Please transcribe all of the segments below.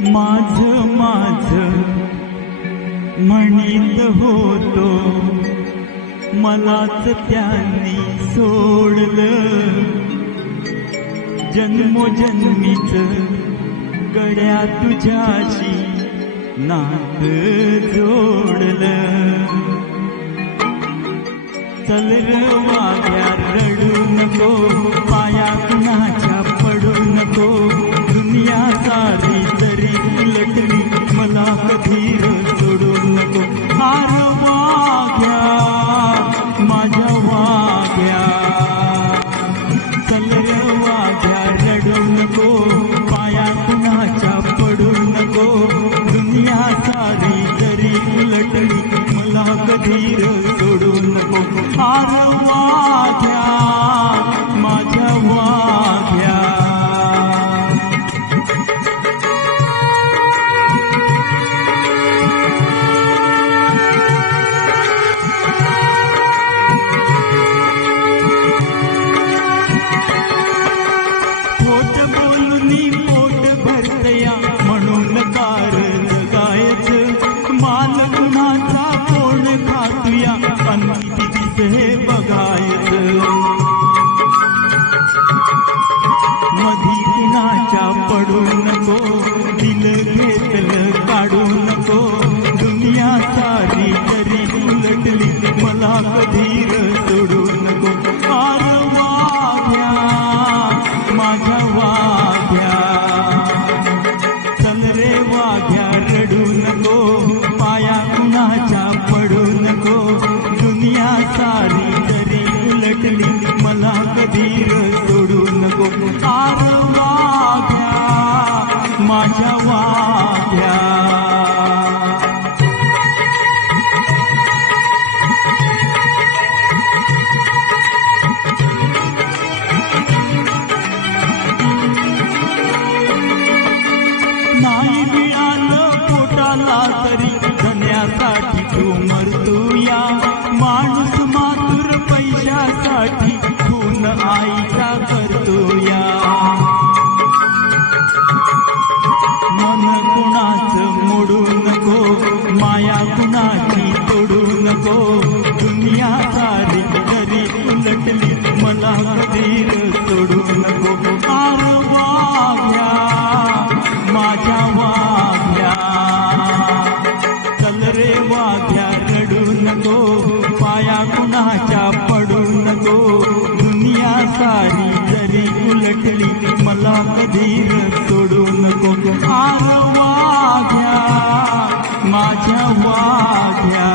माझं माझं म्हणीत होतो, मलाच त्यांनी सोडलं. जन्मोजन्मीच गड्या तुझ्याशी नात जोडलं. चल र वाघ्या रडू नको, पाया कुणाच्या पडू नको. दुनिया सारी जरी उलटली, मला कधी सोडू नको. आर वाघ्या माझ्या वाघ्या, चल र वाघ्या रडू नको, पाया कुणाच्या पडू नको. दुनिया सारी जरी उलटली, मला कधी सोडू नको. आर वाघ्या माझ्या वाघ्या. खोट बोलूनी पोट भरतया, म्हणून कारण गायचं. माल कुणाचा कोण खातुया, अंती दिसे बघायचं. मधी कुणाच्या पडू नको, दिल घेतलं काढू नको. दुनिया सारी जरी उलटली, मला कधी सोडू नको. आर वाघ्या माझ्या वाघ्या, चल रे वाघ्या रडू नको, पाया कुणाच्या पडू नको. दुनिया सारी जरी उलटली, मला कधी सोडू नको. आर वाघ्या माझ्या वाघ्या. नाही मिळालं पोटाला तरी, धन्यासाठी तू मरतोया. माणूस मातुर पैशासाठी खून आईचा करतोया. मन कुणाचं मोडू नको, माया कुणाची तोडू नको. दुनिया सारी जरी उलटली, मला कधी सोडू नको. आर वाघ्या माझ्या वाघ्या, चल रे वाघ्या रडू नको, पाया कुणाच्या पडू नको. दुनिया सारी जरी उलटली, मला कधी सोडू नको. आर वाघ्या माझ्या वाघ्या.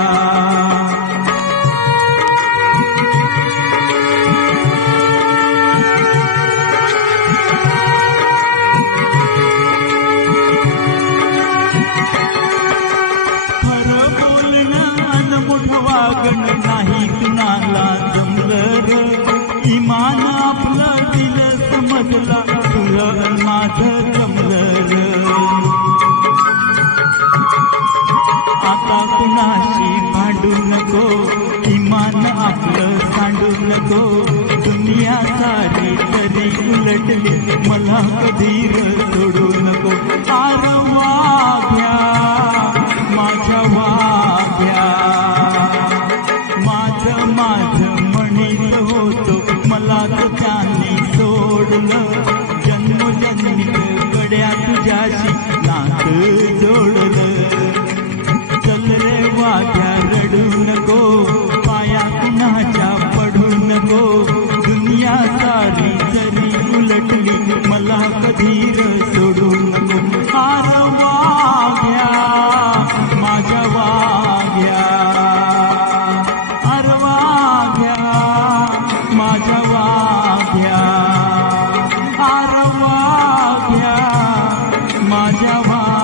वागणं नाही कुणाला जमलं. इमान आपलं दिलं समजला, तुझं माझं जमलं. आता कुणाशी भांडू नको, इमान आपलं सांडू नको. दुनिया सारी तरी उलटली, मला कधी सोडू नको. आर वाघ्या माझ्या वाघ्या, माझं माझं म्हणीत होतो, मला त्याने सोडलं. जन्मोजन्मी गड्या तुझ्याशी नात जोडलं. चल रे वाघ्या रडू नको, पाया कुणाच्या पडू नको. दुनिया सारी जरी उलटली, मला कधी सोडू नको. आर वाघ्या माझ्या वाघ्या, आर वाघ्या माझ्या वाघ्या, आर वाघ्या माझ्या वाघ्या.